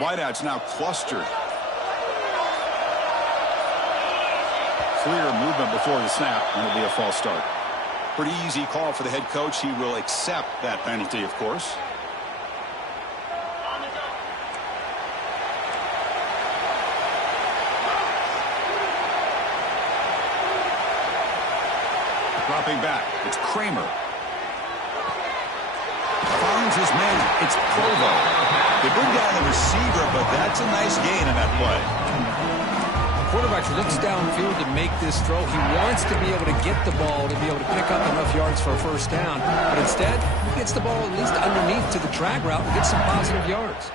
Wideouts now clustered. Clear movement before the snap, and it'll be a false start. Pretty easy call for the head coach. He will accept that penalty, of course. Dropping back, it's Kramer. Finds his man, it's Provo. They bring down the receiver, but that's a nice gain in that play. The quarterback looks downfield to make this throw. He wants to be able to get the ball to be able to pick up enough yards for a first down, but instead, he gets the ball at least underneath to the drag route and gets some positive yards.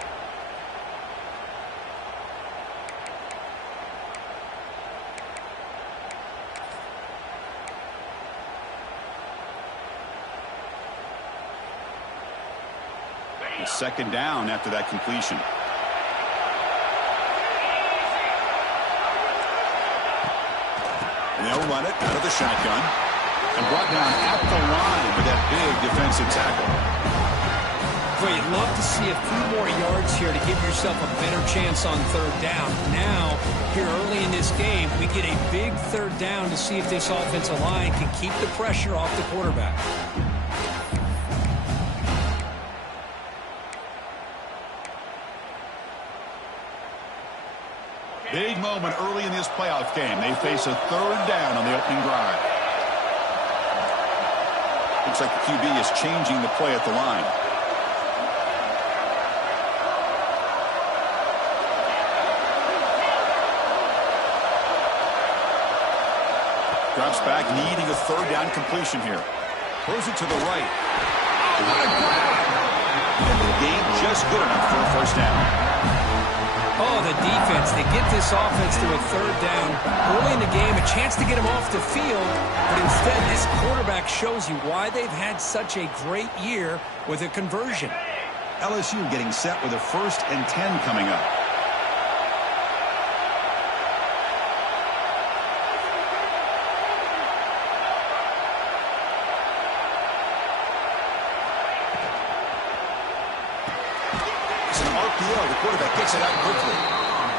Second down after that completion. And they'll run it out of the shotgun. And brought down at the line with that big defensive tackle. Boy, you'd love to see a few more yards here to give yourself a better chance on third down. Now, here early in this game, we get a big third down to see if this offensive line can keep the pressure off the quarterback. Big moment early in this playoff game. They face a third down on the opening drive. Looks like the QB is changing the play at the line. Drops back, needing a third down completion here. Throws it to the right. Oh, what a grab! And the game just good enough for a first down. Oh, the defense. They get this offense to a third down early in the game, a chance to get him off the field, but instead this quarterback shows you why they've had such a great year with a conversion. LSU getting set with a 1st and 10 coming up. The quarterback gets it out quickly.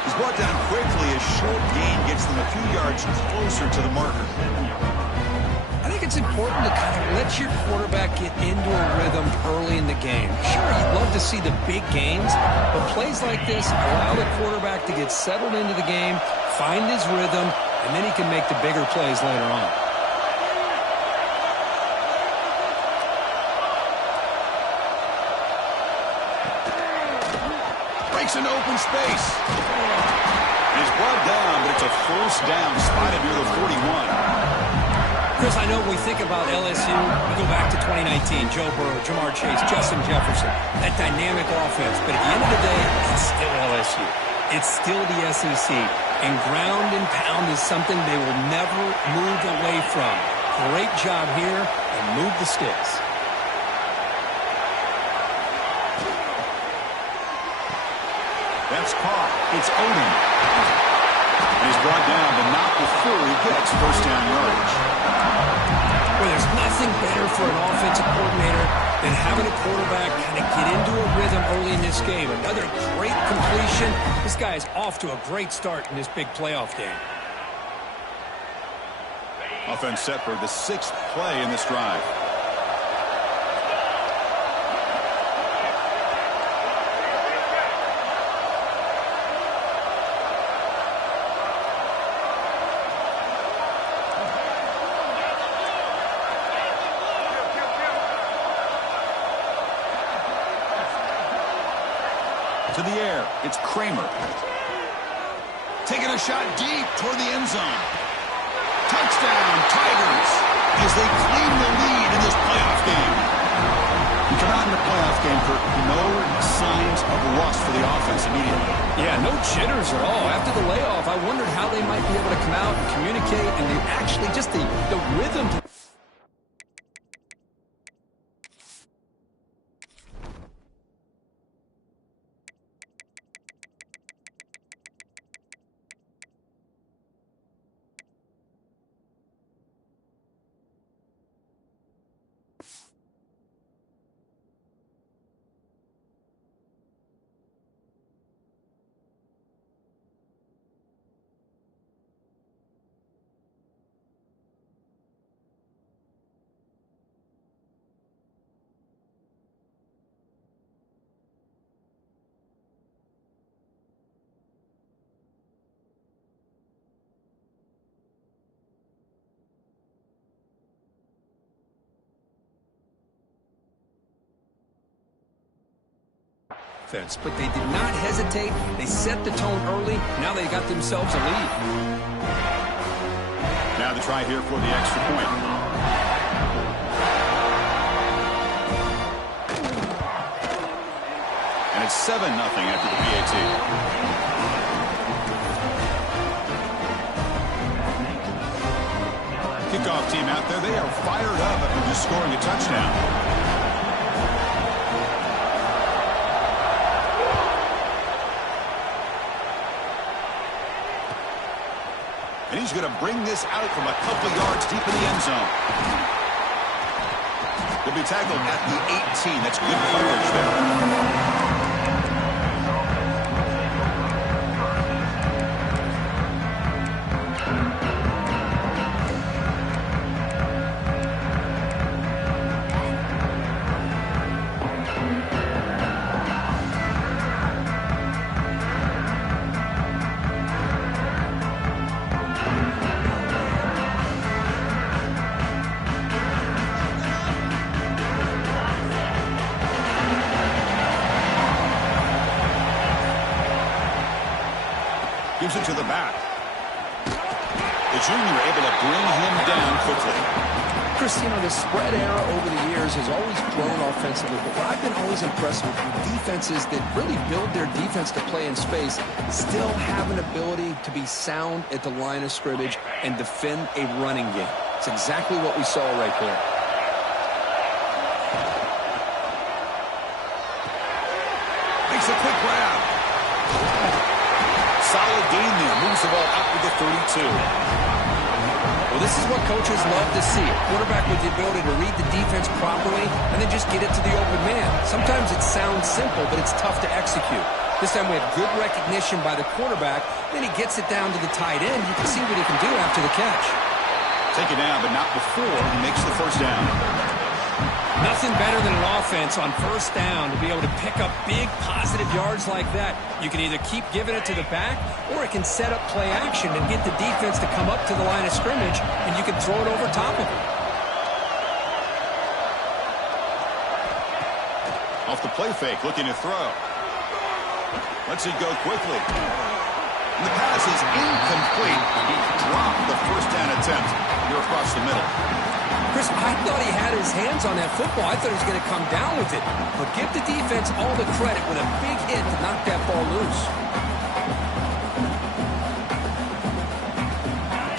He's brought down quickly. A short gain gets them a few yards closer to the marker. I think it's important to kind of let your quarterback get into a rhythm early in the game. Sure, you'd love to see the big gains, but plays like this allow the quarterback to get settled into the game, find his rhythm, and then he can make the bigger plays later on. An open space. He's brought down, but it's a first down spotted near the 41. Chris, I know when we think about LSU, we go back to 2019, Joe Burrow, Jamar Chase, Justin Jefferson, that dynamic offense. But at the end of the day, it's still LSU. It's still the SEC. And ground and pound is something they will never move away from. Great job here, and move the sticks. That's caught. It's Odom. And he's brought down, but not before he gets first down yardage. Well, there's nothing better for an offensive coordinator than having a quarterback kind of get into a rhythm early in this game. Another great completion. This guy is off to a great start in this big playoff game. Offense set for the 6th play in this drive. To the air, it's Kramer. Taking a shot deep toward the end zone. Touchdown, Tigers, as they claim the lead in this playoff game. You come out in the playoff game for no signs of rust for the offense immediately. Yeah, no jitters at all. After the layoff, I wondered how they might be able to come out and communicate, and they actually just the rhythm. offense, but they did not hesitate. They set the tone early. Now they got themselves a lead. Now the try here for the extra point. And it's 7-0 after the PAT. Kickoff team out there, they are fired up after just scoring a touchdown. And he's going to bring this out from a couple yards deep in the end zone. He'll be tackled at the 18. That's good coverage there. Gives it to the back. The junior able to bring him down quickly. Chris, you know, the spread era over the years has always grown offensively, but what I've been always impressed with defenses that really build their defense to play in space still have an ability to be sound at the line of scrimmage and defend a running game. It's exactly what we saw right there. Makes a quick grab. Solid gain there. Moves the ball out to the 32. Well, this is what coaches love to see. A quarterback with the ability to read the defense properly and then just get it to the open man. Sometimes it sounds simple, but it's tough to execute. This time we have good recognition by the quarterback. Then he gets it down to the tight end. You can see what he can do after the catch. Take it down, but not before he makes the first down. Nothing better than an offense on first down to be able to pick up big positive yards like that. You can either keep giving it to the back, or it can set up play action and get the defense to come up to the line of scrimmage, and you can throw it over top of it. Off the play fake, looking to throw. Lets it go quickly. And the pass is incomplete. He dropped the first down attempt here across the middle. Chris, I thought he had his hands on that football. I thought he was going to come down with it. But give the defense all the credit with a big hit to knock that ball loose.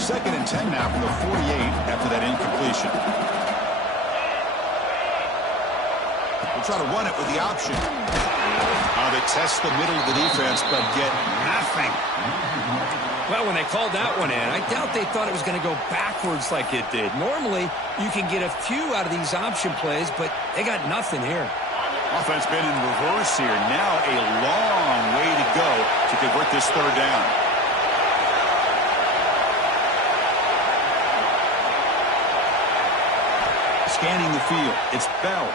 2nd and 10 now for the 48 after that incompletion. We'll try to run it with the option. They test the middle of the defense, but get nothing. Well, when they called that one in, I doubt they thought it was going to go backwards like it did. Normally, you can get a few out of these option plays, but they got nothing here. Offense been in reverse here. Now a long way to go to convert this third down. Scanning the field. It's Bell.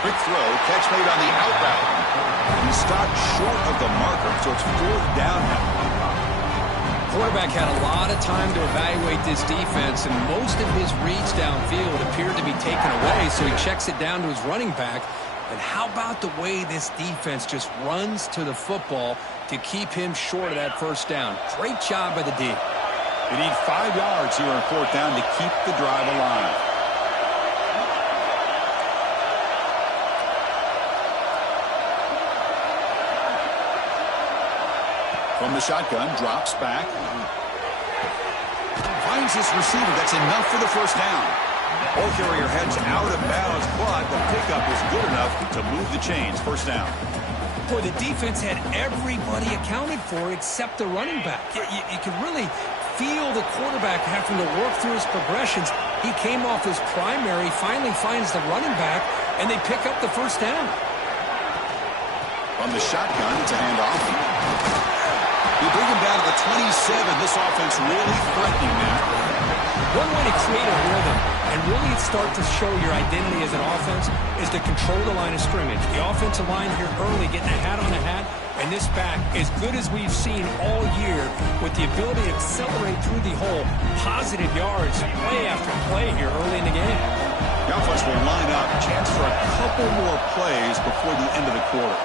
Quick throw. Catch made on the out route. He stopped short of the marker, so it's 4th down now. Quarterback had a lot of time to evaluate this defense, and most of his reads downfield appeared to be taken away, so he checks it down to his running back. But how about the way this defense just runs to the football to keep him short of that first down? Great job by the D. They need 5 yards here on 4th down to keep the drive alive. From the shotgun, drops back. Finds his receiver. That's enough for the first down. Ball carrier heads out of bounds, but the pickup is good enough to move the chains. First down. Boy, the defense had everybody accounted for except the running back. You can really feel the quarterback having to work through his progressions. He came off his primary, finally finds the running back, and they pick up the first down. From the shotgun, it's a handoff. You bring him down to the 27. This offense really threatening now. One way to create a rhythm and really start to show your identity as an offense is to control the line of scrimmage. The offensive line here early getting a hat on a hat, and this back, as good as we've seen all year, with the ability to accelerate through the hole, positive yards, play after play here early in the game. The offense will line up. Chance for a couple couple more plays before the end of the quarter.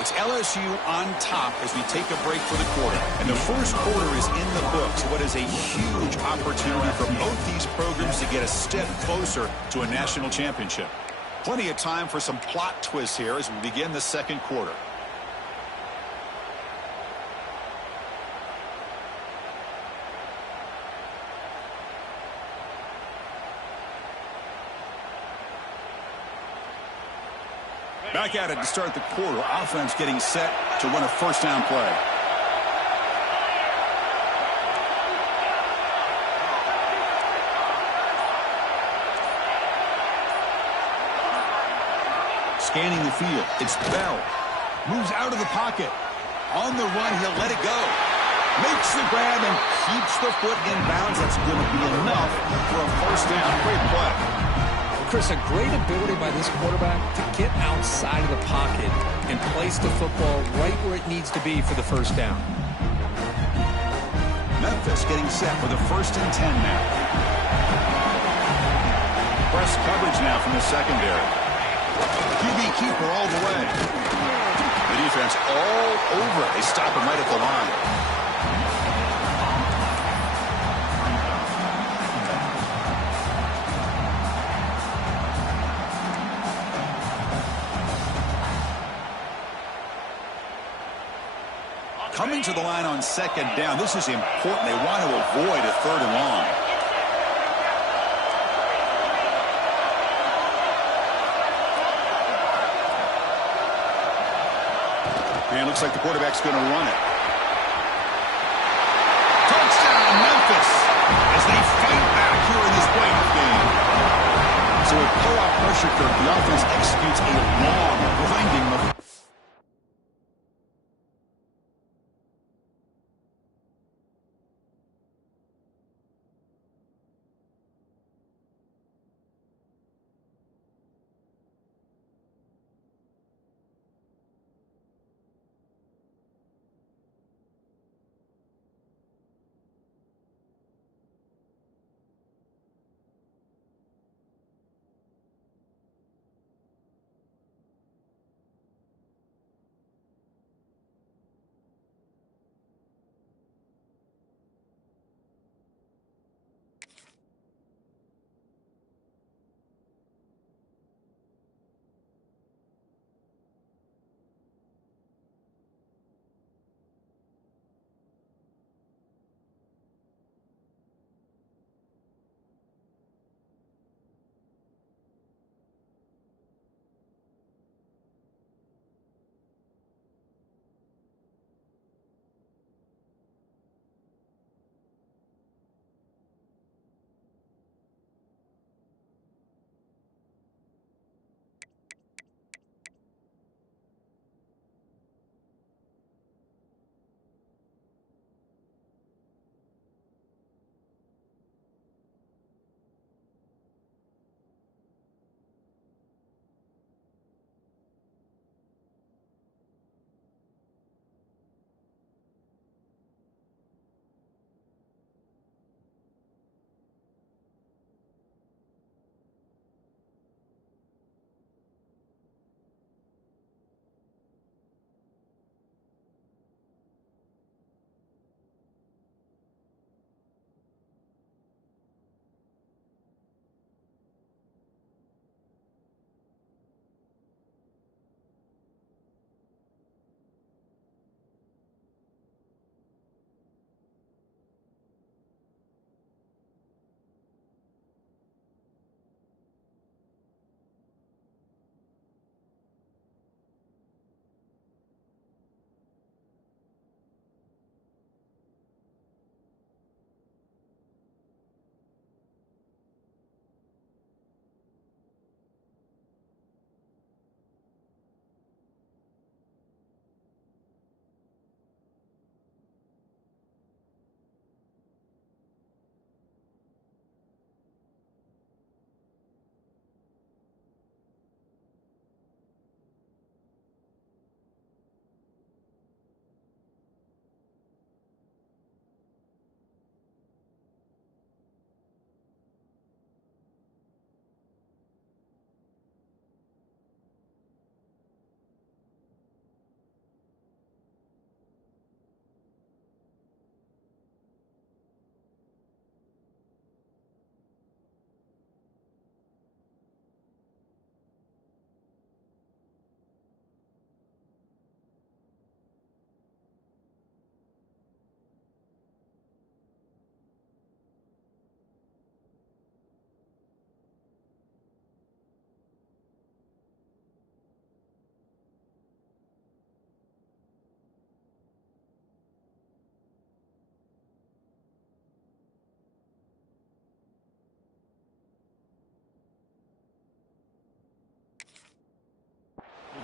It's LSU on top as we take a break for the quarter. And the first quarter is in the books. What is a huge opportunity for both these programs to get a step closer to a national championship. Plenty of time for some plot twists here as we begin the second quarter. Back at it to start the quarter. Offense getting set to run a first down play. Scanning the field. It's Bell. Moves out of the pocket. On the run, he'll let it go. Makes the grab and keeps the foot in bounds. That's going to be enough for a first down. Great play. Chris, a great ability by this quarterback to get outside of the pocket and place the football right where it needs to be for the first down. Memphis getting set for the 1st and 10 now. Press coverage now from the secondary. QB keeper all the way. The defense all over. They stop him right at the line. Coming to the line on second down. This is important. They want to avoid a 3rd and long. And it looks like the quarterback's going to run it. Touchdown, Memphis, as they fight back here in this playoff game. So with playoff pressure curve, the offense executes a long, grinding move.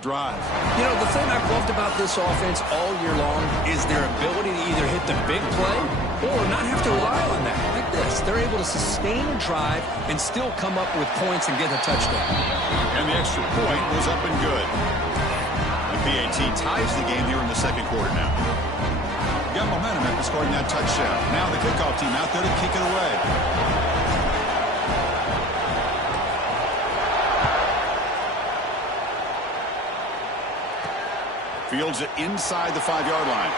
drive. You know, the thing I've loved about this offense all year long is their ability to either hit the big play or not have to rely on that. Like this, they're able to sustain a drive and still come up with points and get a touchdown. And the extra point was up and good. The PAT ties the game here in the second quarter now. Got momentum after scoring that touchdown. Now the kickoff team out there to kick it away. Fields it inside the 5-yard line.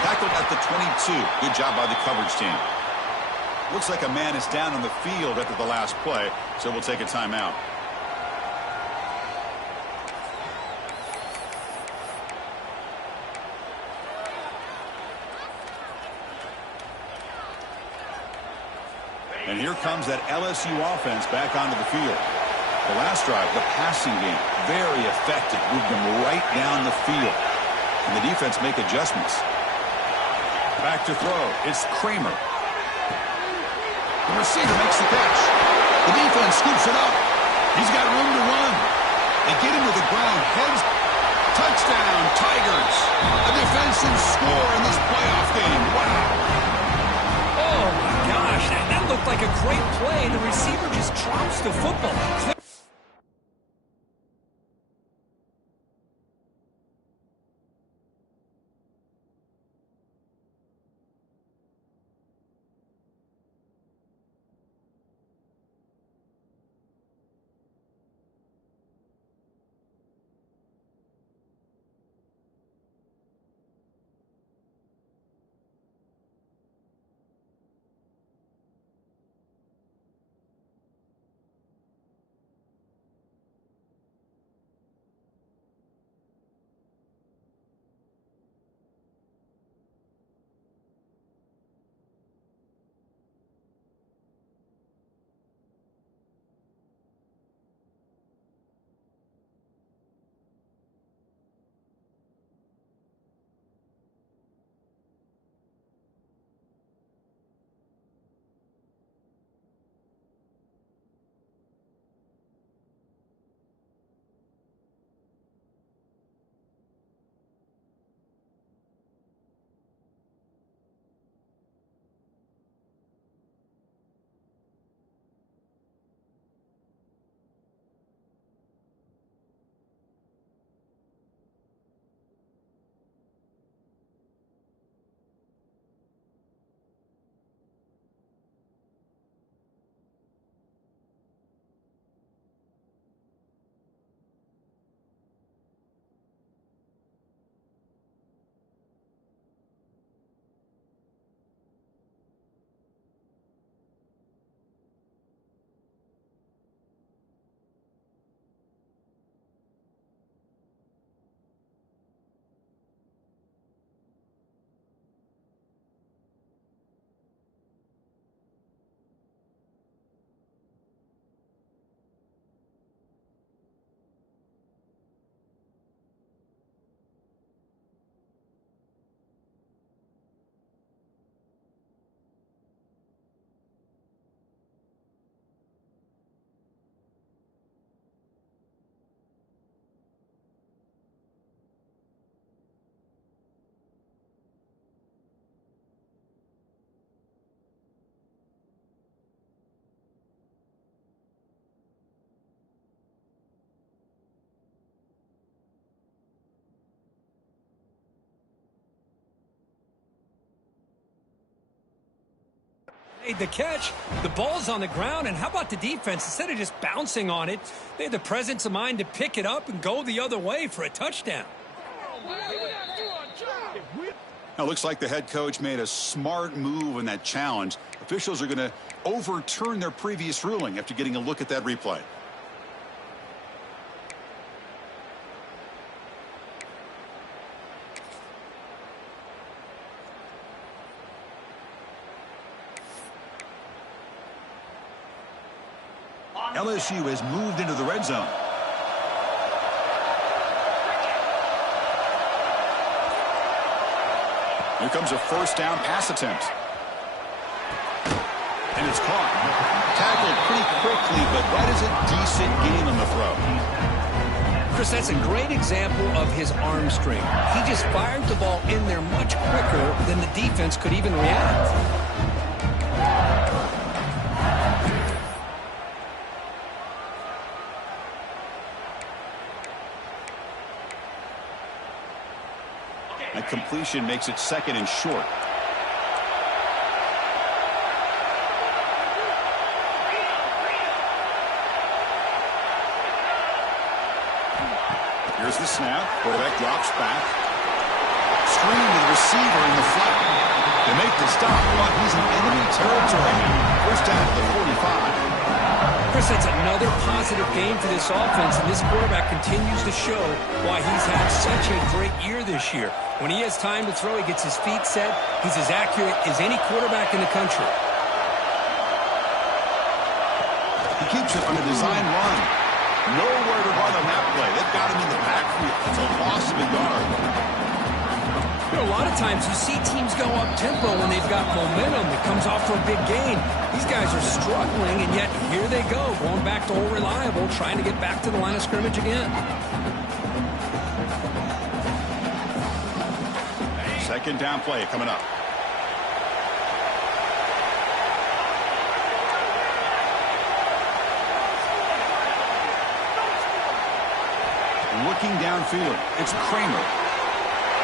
Tackled at the 22. Good job by the coverage team. Looks like a man is down on the field after the last play, so we'll take a timeout. And here comes that LSU offense back onto the field. The last drive, the passing game, very effective. Moved them right down the field. And the defense make adjustments. Back to throw. It's Kramer. The receiver makes the catch. The defense scoops it up. He's got room to run. They get him to the ground. Heads. Touchdown, Tigers. A defensive score in this playoff game. Wow. Oh, my gosh. That looked like a great play. The receiver just drops the football. Made the catch. The ball's on the ground, and how about the defense? Instead of just bouncing on it, they had the presence of mind to pick it up and go the other way for a touchdown. Now, looks like the head coach made a smart move in that challenge. Officials are going to overturn their previous ruling after getting a look at that replay. LSU has moved into the red zone. Here comes a first down pass attempt. And it's caught. Tackled pretty quickly, but that is a decent gain on the throw. Chris, that's a great example of his arm strength. He just fired the ball in there much quicker than the defense could even react. That completion makes it 2nd and short. Here's the snap. Quarterback drops back. Screen to the receiver in the flat. They make the stop, but he's in enemy territory now. First down at the 45. Chris, that's another positive game for this offense, and this quarterback continues to show why he's had such a great year this year. When he has time to throw, he gets his feet set. He's as accurate as any quarterback in the country. He keeps it on a design run. Nowhere to run on that play. They've got him in the backfield. It's a loss of a yard. You know, a lot of times you see teams go up-tempo when they've got momentum. It comes off for a big gain. These guys are struggling, and yet here they go, going back to old reliable, trying to get back to the line of scrimmage again. 2nd down play coming up. Looking downfield, it's Kramer.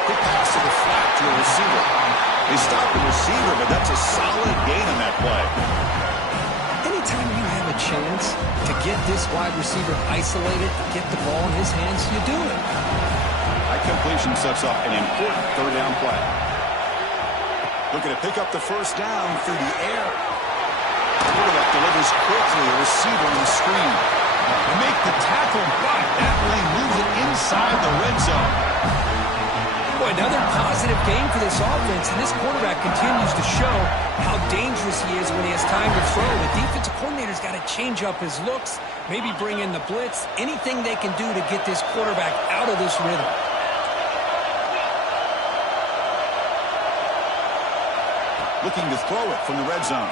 Good pass to the flat to a receiver. They stop the receiver, but that's a solid gain on that play. Anytime you have a chance to get this wide receiver isolated, get the ball in his hands, you do it. That completion sets up an important 3rd down play. Looking to pick up the first down through the air. Quarterback delivers quickly, a receiver on the screen. They make the tackle, but that lane moves it inside the red zone. Boy, another positive game for this offense, and this quarterback continues to show how dangerous he is when he has time to throw. The defensive coordinator's got to change up his looks, maybe bring in the blitz, anything they can do to get this quarterback out of this rhythm. Looking to throw it from the red zone.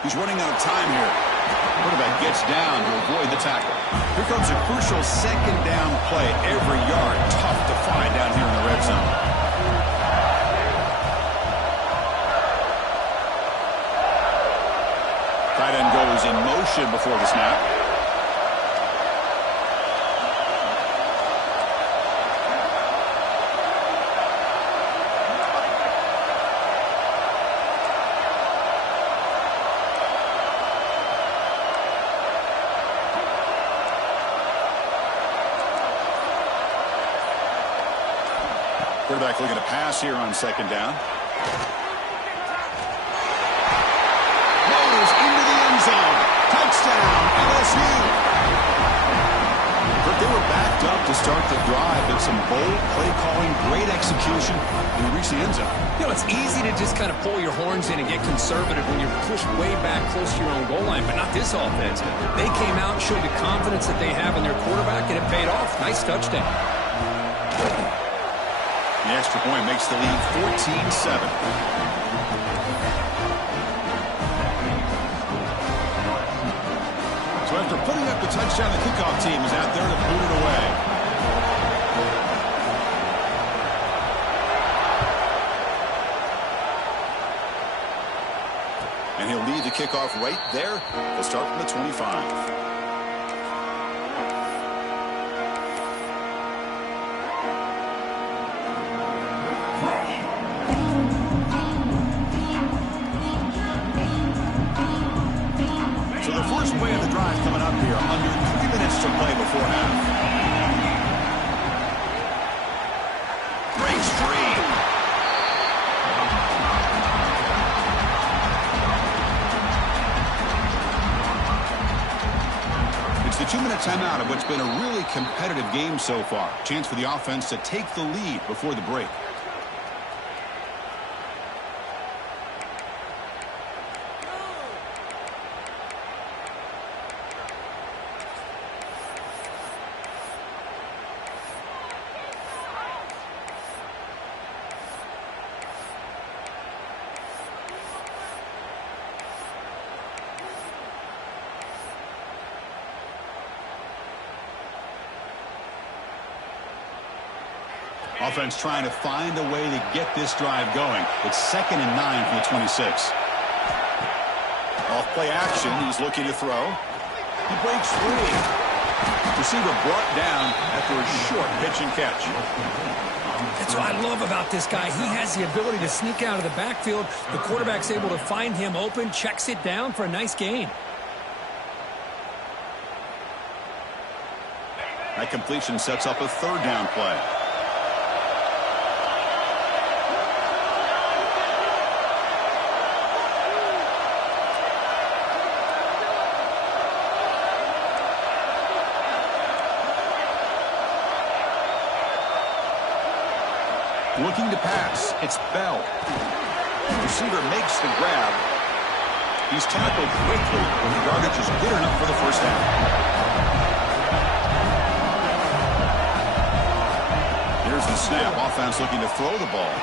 He's running out of time here. Quarterback gets down to avoid the tackle. Here comes a crucial 2nd down play. Every yard tough to find down here in the red zone. Tight end goes in motion before the snap. Quarterback looking to pass here on 2nd down. Motors into the end zone. Touchdown, LSU. But they were backed up to start the drive, but some bold play calling, great execution, and we reach the end zone. You know, it's easy to just kind of pull your horns in and get conservative when you're pushed way back close to your own goal line, but not this offense. They came out, showed the confidence that they have in their quarterback, and it paid off. Nice touchdown. The extra point makes the lead 14-7. So after putting up the touchdown, the kickoff team is out there to boot it away. And he'll lead the kickoff right there. He'll start from the 25. Play of the drive coming up here. Under 3 minutes to play before half. Breaks free. It's the 2-minute timeout of what's been a really competitive game so far. Chance for the offense to take the lead before the break. Offense trying to find a way to get this drive going. It's 2nd and 9 from the 26. Off play action. He's looking to throw. He breaks free. Receiver brought down after a short pitch and catch. That's what I love about this guy. He has the ability to sneak out of the backfield. The quarterback's able to find him open, checks it down for a nice gain. That completion sets up a 3rd down play. Looking to pass. It's Bell. Receiver makes the grab. He's tackled quickly. The yardage is good enough for the 1st down. Here's the snap. Offense looking to throw the ball.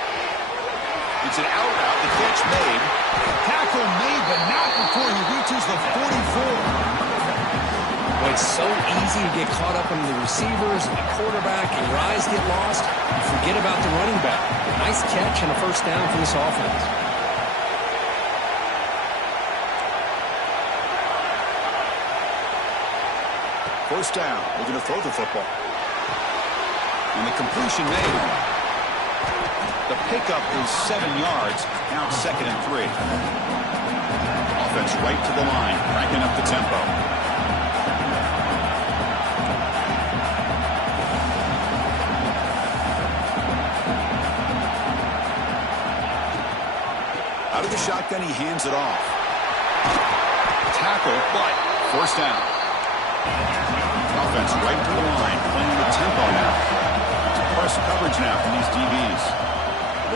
It's an out route. The catch made. Tackle made, but not before he reaches the 44. Well, it's so easy to get caught up in the receivers and the quarterback, and your eyes get lost. You forget about the running back. Nice catch and a 1st down for this offense. First down. Looking to throw the football. And the completion made. The pickup is 7 yards. Now 2nd and 3. Offense right to the line, cranking up the tempo. Out of the shotgun, he hands it off. Tackle, but 1st down. Offense right to the line, playing the tempo now. It's press coverage now from these DBs.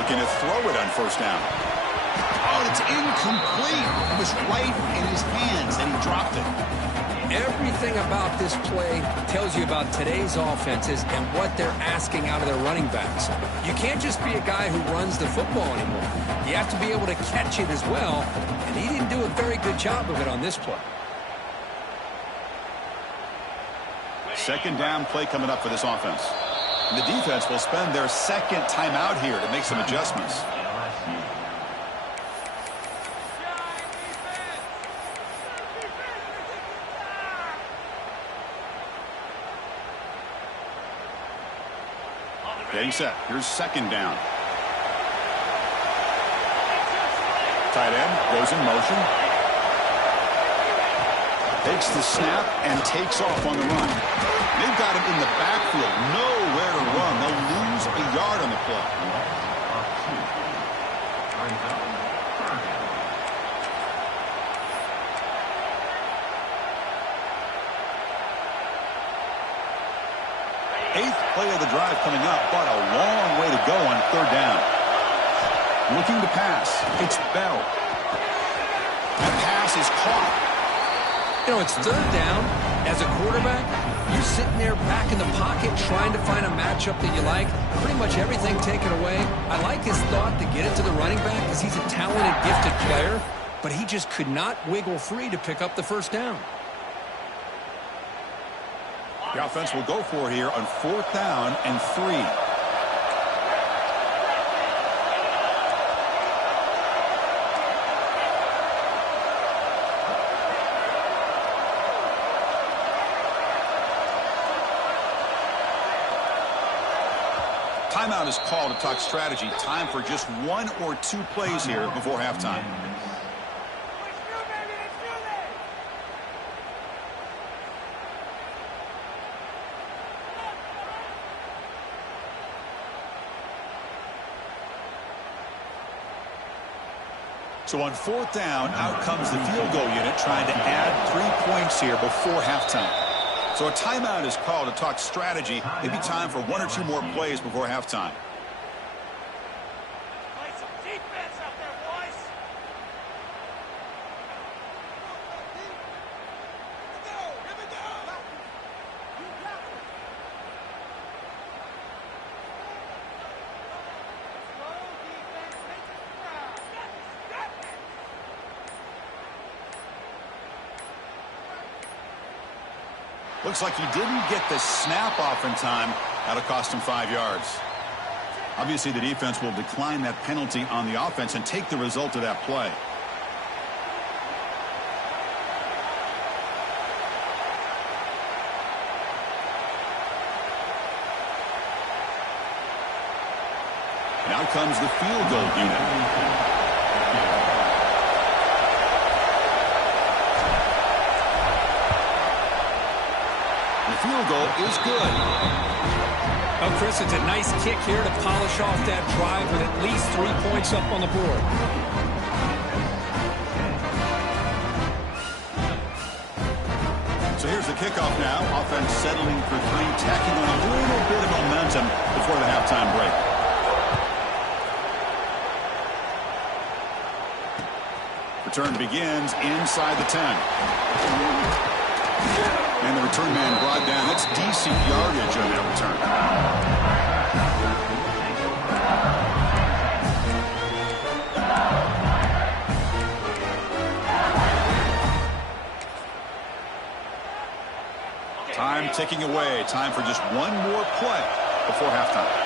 Looking to throw it on 1st down. Oh, it's incomplete. It was right in his hands, and he dropped it. Everything about this play tells you about today's offenses and what they're asking out of their running backs. You can't just be a guy who runs the football anymore. You have to be able to catch it as well, and he didn't do a very good job of it on this play. 2nd down play coming up for this offense. And the defense will spend their 2nd timeout here to make some adjustments. Getting set. Here's 2nd down. Tight end goes in motion. Takes the snap and takes off on the run. They've got him in the backfield. Nowhere to run. They'll lose a yard on the play. Eighth play of the drive coming up, but a long way to go on 3rd down. Looking to pass. It's Bell. That pass is caught. You know, it's 3rd down. As a quarterback, you're sitting there back in the pocket trying to find a matchup that you like. Pretty much everything taken away. I like his thought to get it to the running back because he's a talented, gifted player, but he just could not wiggle free to pick up the 1st down. The offense will go for it here on 4th down and 3. Timeout is called to talk strategy. Time for just 1 or 2 plays here before halftime. So on 4th down, out comes the field goal unit trying to add 3 points here before halftime. So a timeout is called to talk strategy. Maybe time for 1 or 2 more plays before halftime. Play some defense out there, boys. Here we go. Looks like he didn't get the snap off in time. That'll cost him 5 yards. Obviously, the defense will decline that penalty on the offense and take the result of that play. And out comes the field goal unit. Field goal is good. Well, Chris, it's a nice kick here to polish off that drive with at least 3 points up on the board. So here's the kickoff now. Offense settling for three, tacking on a little bit of momentum before the halftime break. Return begins inside the 10. And the return man brought down. That's decent yardage on that return. Time ticking away. Time for just one more play before halftime.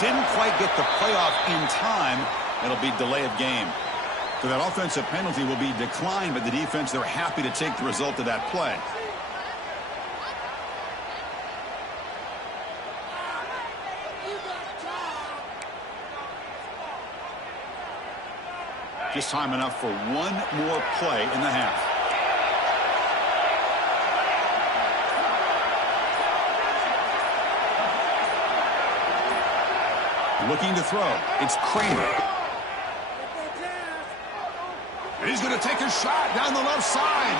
Didn't quite get the playoff in time. It'll be delay of game. So that offensive penalty will be declined by the defense. They're happy to take the result of that play. Just time enough for one more play in the half. Looking to throw. It's Kramer. And he's going to take a shot down the left side.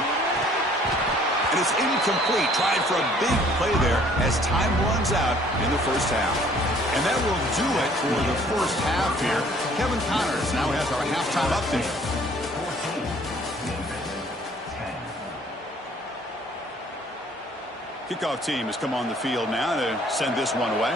And it's incomplete. Tried for a big play there as time runs out in the first half. And that will do it for the first half here. Kevin Connors now has our halftime update. Kickoff team has come on the field now to send this one away.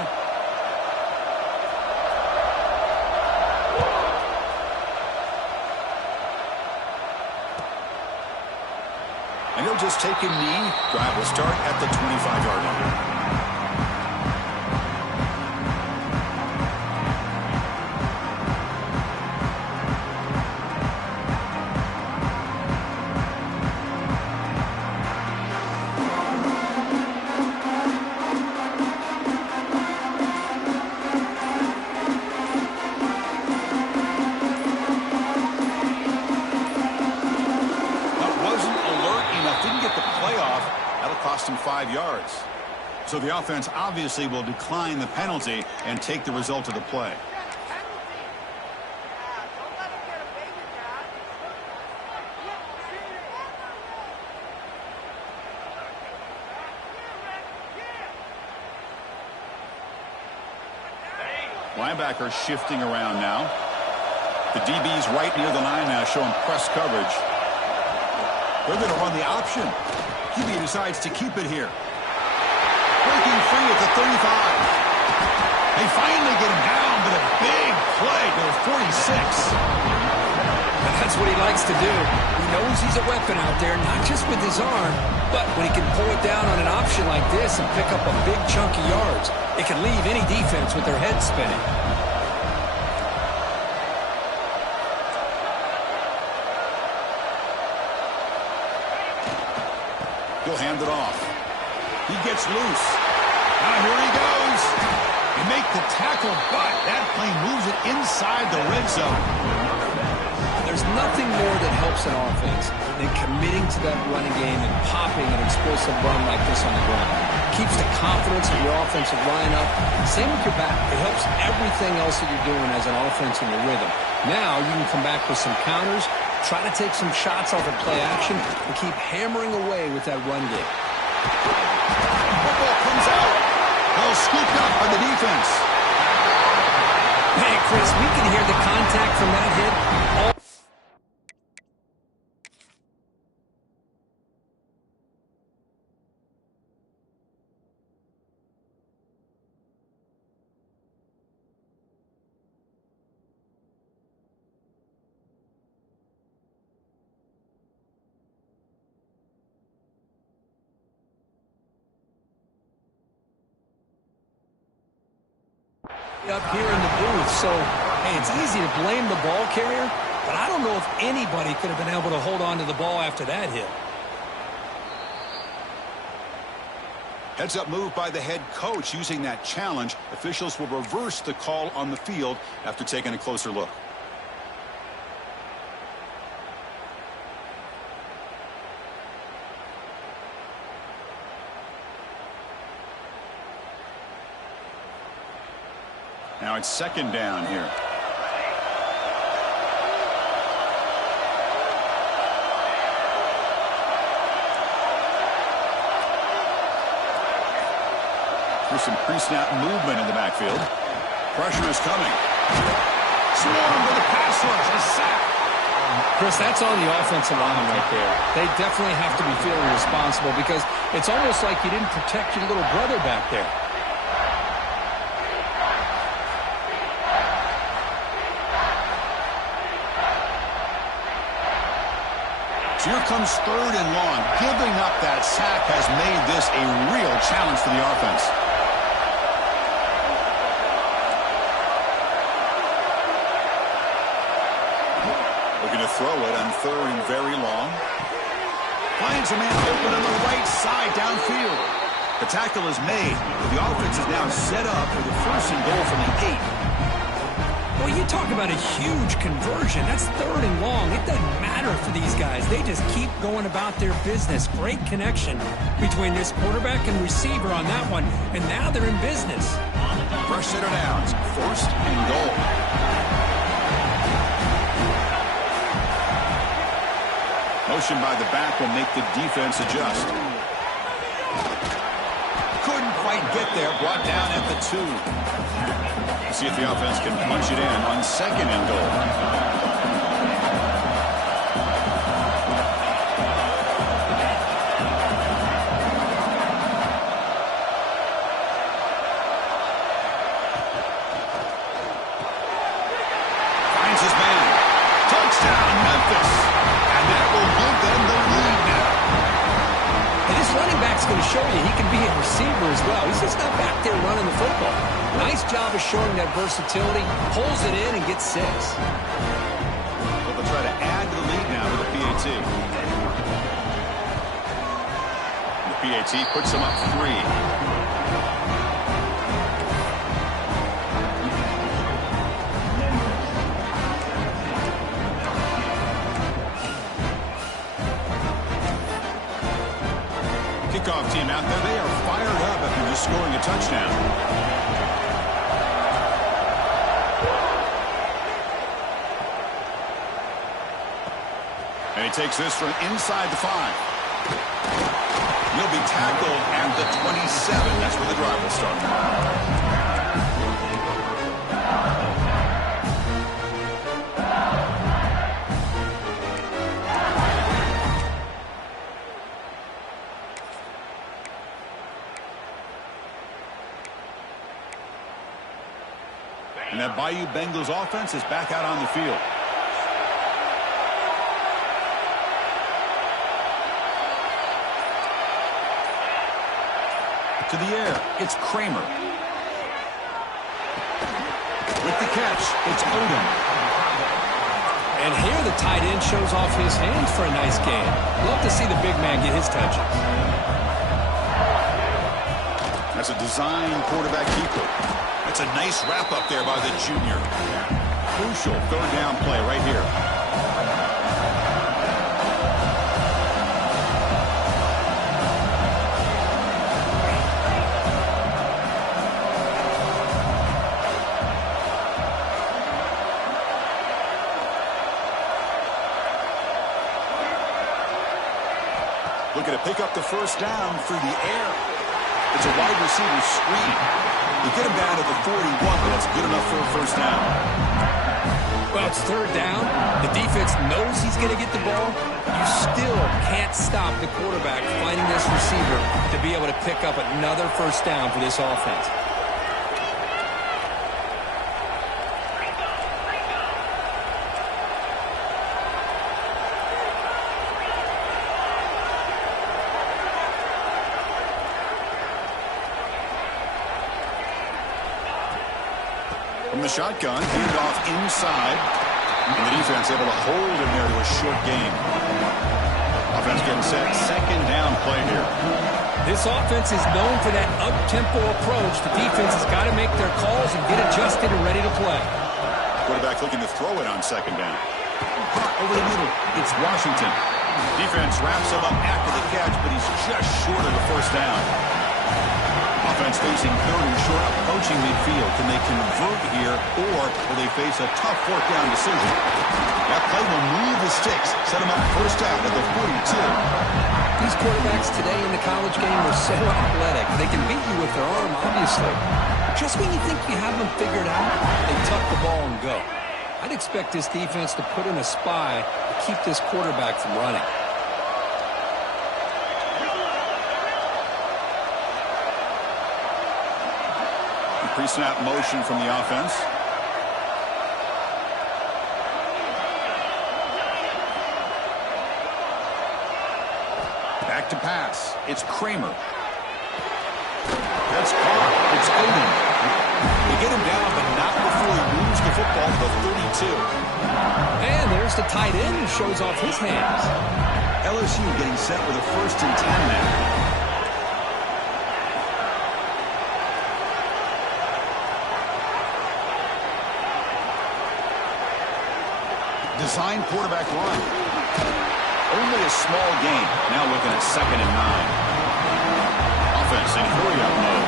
And he'll just take a knee. Drive will start at the 25-yard line. Cost him 5 yards. So the offense obviously will decline the penalty and take the result of the play. Linebacker shifting around now. The DB's right near the line now, showing press coverage. They're going to run the option. QB decides to keep it here. Breaking free at the 35. They finally get him down, but a big play to the 46. And that's what he likes to do. He knows he's a weapon out there, not just with his arm, but when he can pull it down on an option like this and pick up a big chunk of yards, it can leave any defense with their head spinning. He'll hand it off. He gets loose. Now here he goes. They make the tackle, but that play moves it inside the red zone. There's nothing more that helps an offense than committing to that running game and popping an explosive run like this on the ground. Keeps the confidence of your offensive line up. Same with your back. It helps everything else that you're doing as an offense in your rhythm. Now you can come back with some counters, try to take some shots off of play action, and keep hammering away with that run game. Football comes out. Well scooped up by the defense. Hey, Chris, we can hear the contact from that hit all Up here in the booth, so hey, it's easy to blame the ball carrier, but I don't know if anybody could have been able to hold on to the ball after that hit. Heads-up move by the head coach using that challenge. Officials will reverse the call on the field after taking a closer look. Now it's second down here. There's some pre-snap movement in the backfield. Pressure is coming. Swarmed with a pass rush, a sack. Chris, that's on the offensive line right there. They definitely have to be feeling responsible because it's almost like you didn't protect your little brother back there. Here comes third and long. Giving up that sack has made this a real challenge for the offense. Looking to throw it on third and very long. Finds a man open on the right side downfield. The tackle is made. The offense is now set up for the first and goal from the 8. Well, you talk about a huge conversion. That's third and long. It doesn't matter for these guys. They just keep going about their business. Great connection between this quarterback and receiver on that one, and now they're in business. Fresh set of downs, first and goal. Motion by the back will make the defense adjust. Couldn't quite get there, brought down at the 2. See if the offense can punch it in on second and goal. Finds his man. Touchdown, Memphis. And that will give them the lead now. And this running back's going to show you he can be a receiver as well. He's just not back there running the football. Nice job of showing that versatility. Pulls it in and gets 6. Well, they'll try to add to the lead now with the PAT. The PAT puts them up 3. Kickoff team out there. They are fired up after just scoring a touchdown. And he takes this from inside the 5. He'll be tackled at the 27. That's where the drive will start. And that Bayou Bengals offense is back out on the field. To the air, it's Kramer. With the catch, it's Odom. And here the tight end shows off his hands for a nice game. Love to see the big man get his touches. That's a design quarterback keeper. That's a nice wrap up there by the junior. Crucial third down play right here. Looking to pick up the first down through the air. It's a wide receiver screen. They get him down to the 41, but that's good enough for a first down. Well, it's third down. The defense knows he's going to get the ball. You still can't stop the quarterback finding this receiver to be able to pick up another first down for this offense. From the shotgun, hand off inside. And the defense able to hold him there to a short gain. Offense getting set. Second down play here. This offense is known for that up-tempo approach. The defense has got to make their calls and get adjusted and ready to play. Quarterback looking to throw it on second down. Hot over the middle. It's Washington. Defense wraps him up after the catch, but he's just short of the first down. Offense facing third and short, approaching midfield. Can they convert here, or will they face a tough fourth down decision? That play will move the sticks, set them up first down at the 42. These quarterbacks today in the college game are so athletic. They can beat you with their arm, obviously. Just when you think you have them figured out, they tuck the ball and go. I'd expect this defense to put in a spy to keep this quarterback from running. Pre-snap motion from the offense. Back to pass. It's Kramer. That's caught. It's Odin. They get him down, but not before he moves the football to the 32. And there's the tight end who shows off his hands. LSU getting set with a 1st and 10 now. Design quarterback run. Only a small gain. Now looking at 2nd and 9. Offense in hurry-up mode.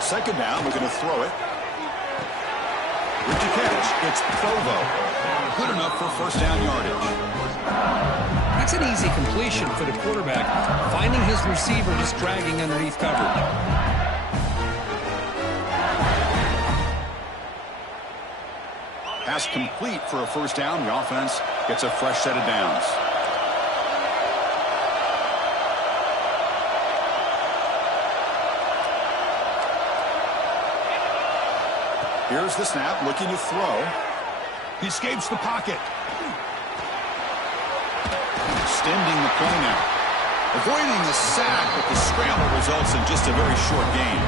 Second down, we're going to throw it. With the catch, it's Provo. Good enough for first down yardage. That's an easy completion for the quarterback, finding his receiver just dragging underneath coverage. Pass complete for a first down. The offense gets a fresh set of downs. Here's the snap, looking to throw. He escapes the pocket. Extending the play now. Avoiding the sack, but the scramble results in just a very short gain.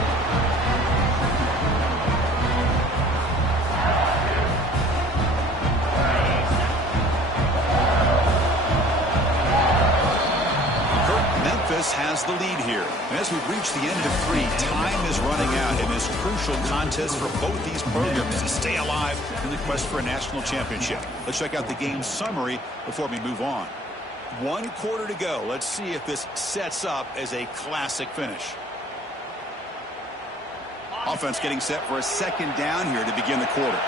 Memphis has the lead here. And as we've reached the end of 3, time is running out in this crucial contest for both these programs to stay alive in the quest for a national championship. Let's check out the game summary before we move on. 1 quarter to go. Let's see if this sets up as a classic finish. Offense getting set for a second down here to begin the quarter.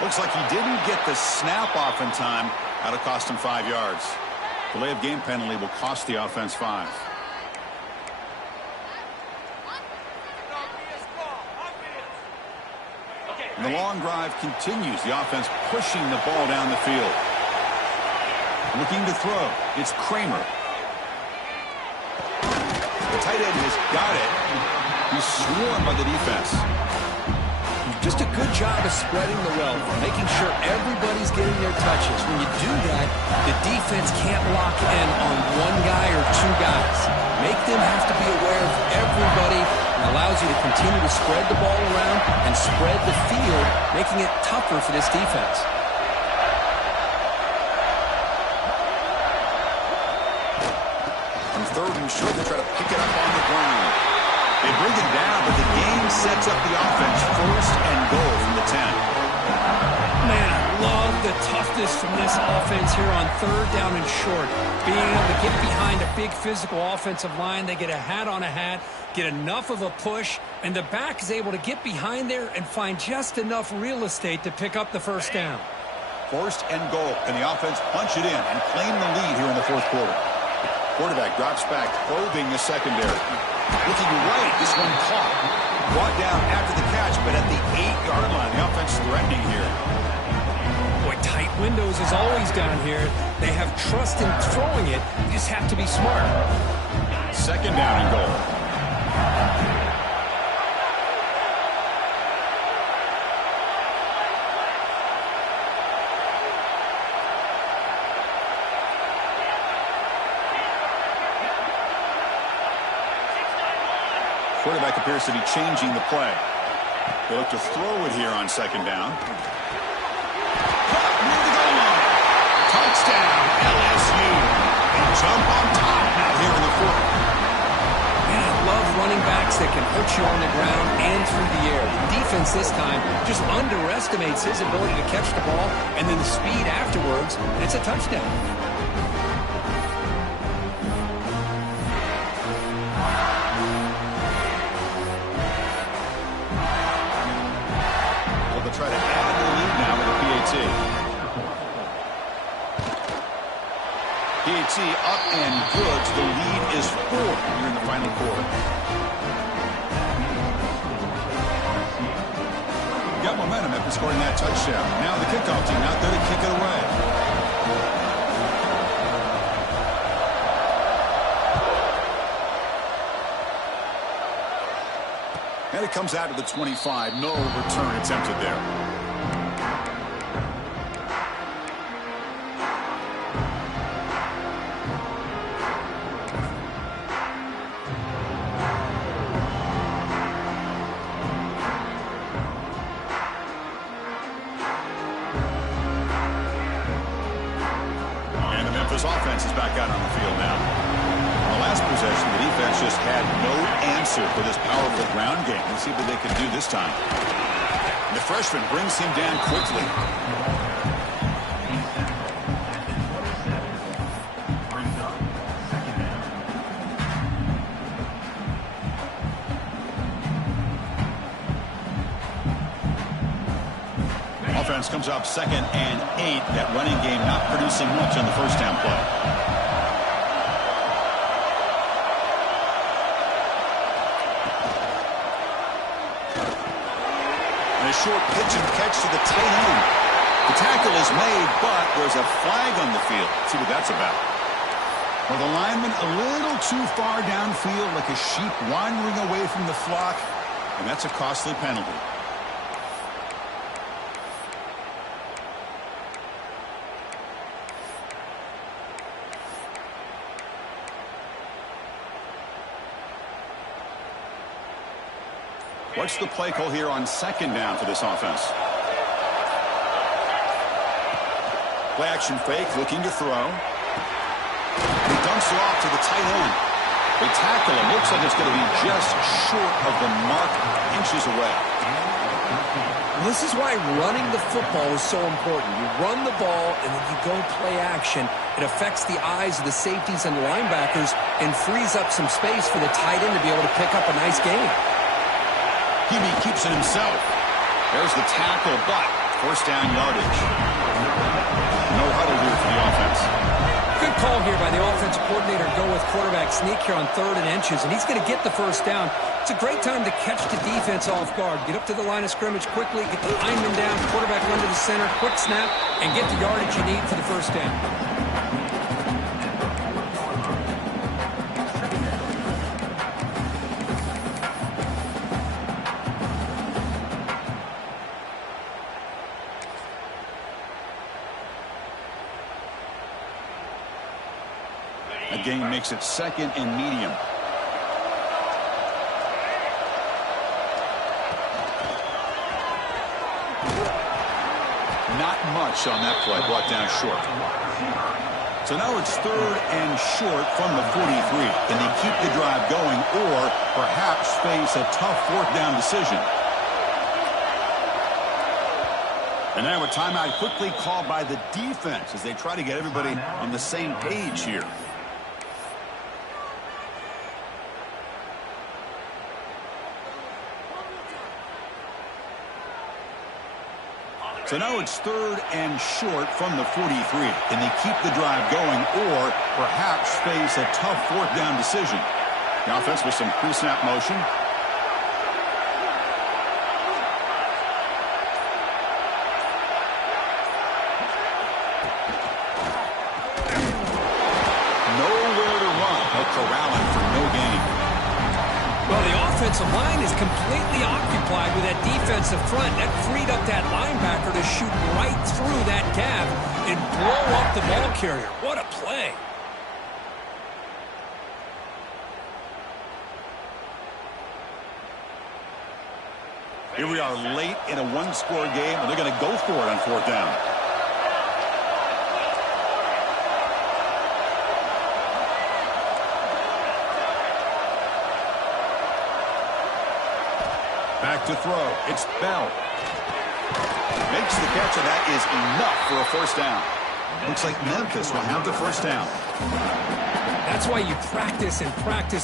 Looks like he didn't get the snap off in time. That'll cost him 5 yards. Delay of game penalty will cost the offense 5. And the long drive continues. The offense pushing the ball down the field. Looking to throw. It's Kramer. The tight end has got it. He's swarmed by the defense. Just a good job of spreading the wealth, making sure everybody's getting their touches. When you do that, the defense can't lock in on one guy or 2 guys. Make them have to be aware of everybody, and allows you to continue to spread the ball around and spread the field, making it tougher for this defense. On 3rd and short, they try to pick it up on the ground. They bring it down, but the game sets up the offense 1st and goal from the 10. Man, I love the toughness from this offense here on 3rd down and short. Being able to get behind a big physical offensive line, they get a hat on a hat, get enough of a push, and the back is able to get behind there and find just enough real estate to pick up the first down. 1st and goal. Can the offense punch it in and claim the lead here in the 4th quarter? Quarterback drops back, probing the secondary. Looking right, this one caught. Brought down after the catch, but at the 8-yard line. The offense threatening here. Boy, Tight windows as always down here. They have trust in throwing it. You just have to be smart. Second down and goal. Quarterback appears to be changing the play. They look to throw it here on second down. Caught near the goal line. Touchdown, LSU. They jump on top now here in the fourth. Man, I love running backs that can hurt you on the ground and through the air. The defense this time just underestimates his ability to catch the ball and then the speed afterwards, and it's a touchdown. Try to add to the lead now with a PAT. PAT up and good. The lead is 4 here in the final quarter. Got momentum after scoring that touchdown. Now the kickoff team out there to kick it away. And it comes out to the 25. No return attempted there. And the Memphis offense is back out on the field now. On the last possession, the defense just had no answer for this powerful ground game. Let's see what they can do this time. And the freshman brings him down quickly. Offense comes up 2nd and 8. That running game not producing much on the first down play. Short pitch and catch to the tight end. The tackle is made, but there's a flag on the field. Let's see what that's about. Well, the lineman a little too far downfield, like a sheep wandering away from the flock, and that's a costly penalty. What's the play call here on second down for this offense? Play action fake, looking to throw. He dumps it off to the tight end. They tackle him. Looks like it's going to be just short of the mark, inches away. This is why running the football is so important. You run the ball and then you go play action. It affects the eyes of the safeties and the linebackers and frees up some space for the tight end to be able to pick up a nice gain. He keeps it himself. There's the tackle, but first down yardage. No huddle here for the offense. Good call here by the offensive coordinator. Go with quarterback sneak here on 3rd and inches, and he's going to get the first down. It's a great time to catch the defense off guard. Get up to the line of scrimmage quickly, get the lineman down, quarterback run to the center, quick snap, and get the yardage you need for the first down. A gain makes it 2nd and medium. Not much on that play, brought down short. So now it's 3rd and short from the 43. Can they keep the drive going or perhaps face a tough 4th down decision? And now a timeout quickly called by the defense as they try to get everybody on the same page here. So now it's 3rd and short from the 43. Can they keep the drive going or perhaps face a tough 4th down decision? The offense with some pre-snap motion. offensive line is completely occupied with that defensive front. That freed up that linebacker to shoot right through that gap and blow up the ball carrier. What a play. Here we are late in a one-score game, and they're going to go for it on fourth down. Back to throw. It's Bell. Makes the catch, and that is enough for a first down. Looks like Memphis will have the first down. That's why you practice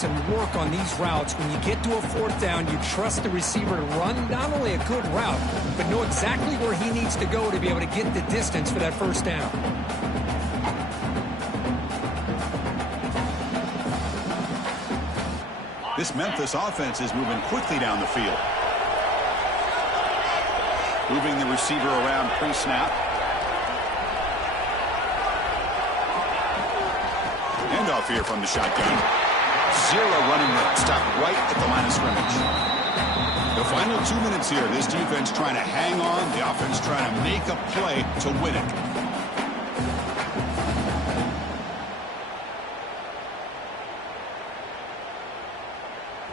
and work on these routes. When you get to a fourth down, you trust the receiver to run not only a good route, but know exactly where he needs to go to be able to get the distance for that first down. This Memphis offense is moving quickly down the field. Moving the receiver around pre-snap. Handoff here from the shotgun. Zero running room. Stop right at the line of scrimmage. The final 2 minutes here. This defense trying to hang on. The offense trying to make a play to win it.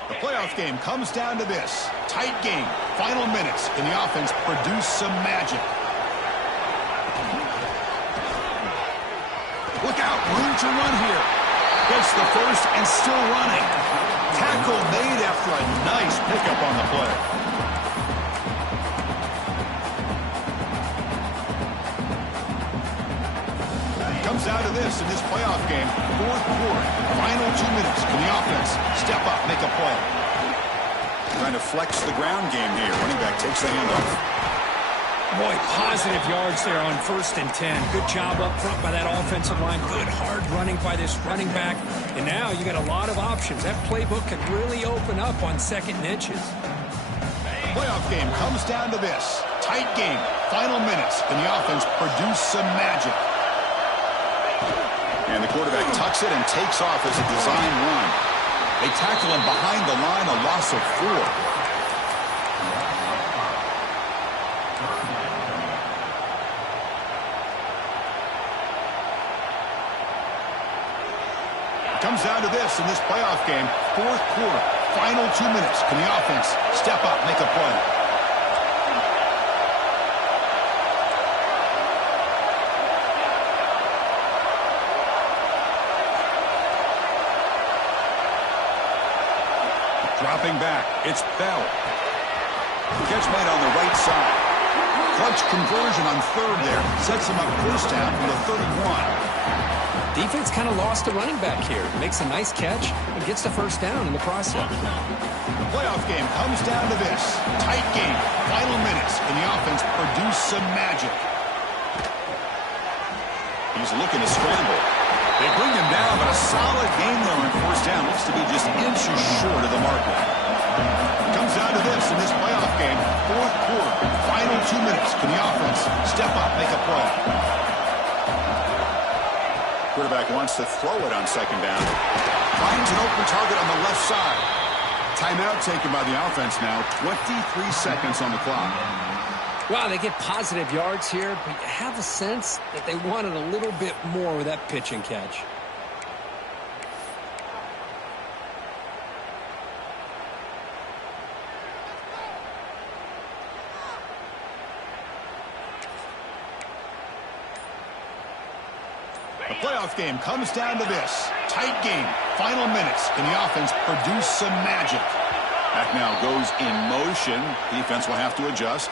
The playoff game comes down to this. Tight game. Final minutes. Can the offense produce some magic? Look out. Room to run here. Gets the first and still running. Tackle made after a nice pickup on the play. Comes down to this in this playoff game. Fourth quarter. Final 2 minutes. Can the offense step up, make a play? Trying to flex the ground game here. Running back takes the handoff. Boy, positive yards there on 1st and 10. Good job up front by that offensive line. Good hard running by this running back. And now you got a lot of options. That playbook could really open up on 2nd and inches. Playoff game comes down to this. Tight game. Final minutes. Can the offense produce some magic? And the quarterback tucks it and takes off as a design run. They tackle him behind the line, a loss of 4. Comes down to this in this playoff game. Fourth quarter. Final 2 minutes. Can the offense step up, make a play? Dropping back. It's Bell. Catch made on the right side. Clutch conversion on 3rd there. Sets him up first down from the 31. Defense kind of lost a running back here. Makes a nice catch and gets the first down in the process. The playoff game comes down to this. Tight game. Final minutes. Can the offense produce some magic? He's looking to scramble. They bring him down, but a solid game there on first down. Looks to be just inches short of the marker. Comes down to this in this playoff game. Fourth quarter. Final 2 minutes. Can the offense step up, make a play? Quarterback wants to throw it on 2nd down. Finds an open target on the left side. Timeout taken by the offense now. 23 seconds on the clock. Wow, they get positive yards here, but you have a sense that they wanted a little bit more with that pitch and catch. The playoff game comes down to this. Tight game. Final minutes. Can the offense produce some magic? That now goes in motion. Defense will have to adjust.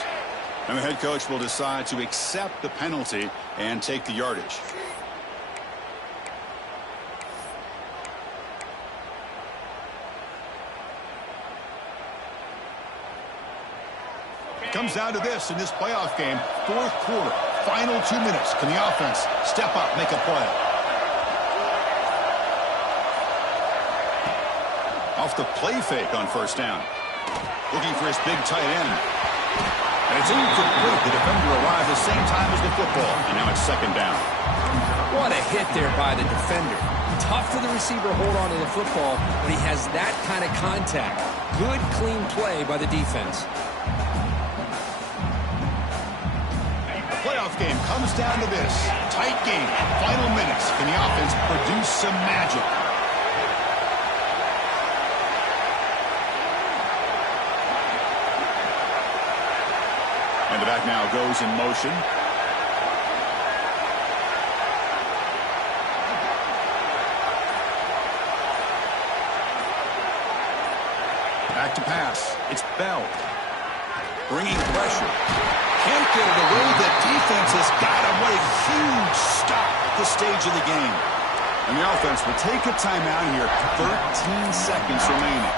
And the head coach will decide to accept the penalty and take the yardage. Comes down to this in this playoff game. Fourth quarter. Final 2 minutes. Can the offense step up, make a play? Off the play fake on first down. Looking for his big tight end. And it's incomplete. The defender arrived the same time as the football. And now it's 2nd down. What a hit there by the defender. Tough for the receiver to hold on to the football when he has that kind of contact. Good, clean play by the defense. The playoff game comes down to this. Tight game. Final minutes. Can the offense produce some magic? And the back now goes in motion. Back to pass. It's Bell. Bringing pressure. Can't get it away. The defense has got him. What a huge stop at this stage of the game. And the offense will take a timeout here. 13 seconds remaining.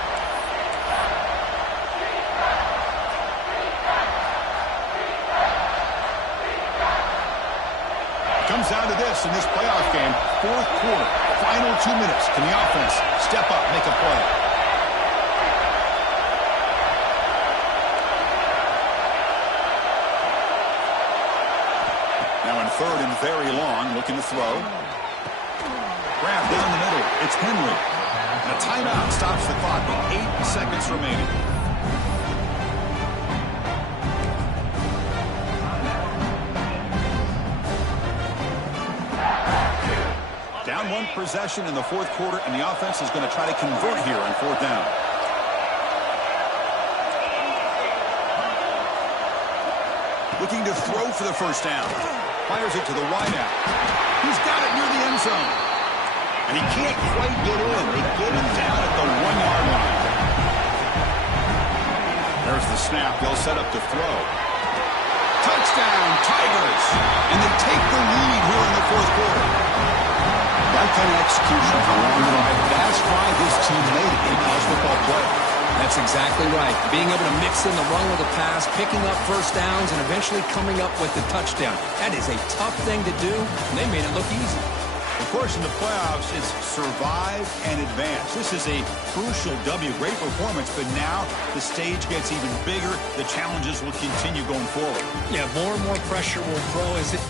Comes down to this in this playoff game. Fourth quarter. Final 2 minutes. Can the offense step up, make a play? Now in third and very long, looking to throw. Grab down the middle. It's Henry. And a timeout stops the clock with 8 seconds remaining. Down one possession in the fourth quarter, and the offense is going to try to convert here on fourth down. Looking to throw for the first down. Fires it to the wideout. He's got it near the end zone. And he can't quite get in. They get him down at the 1-yard line. There's the snap. They'll set up to throw. Touchdown, Tigers. And they take the lead here in the fourth quarter. That kind of execution for a long drive, that's why this team made it in college football play. That's exactly right. Being able to mix in the run with the pass, picking up first downs, and eventually coming up with the touchdown. That is a tough thing to do, and they made it look easy. Of course, in the playoffs, it's survive and advance. This is a crucial W. Great performance, but now the stage gets even bigger. The challenges will continue going forward. Yeah, more and more pressure will grow as it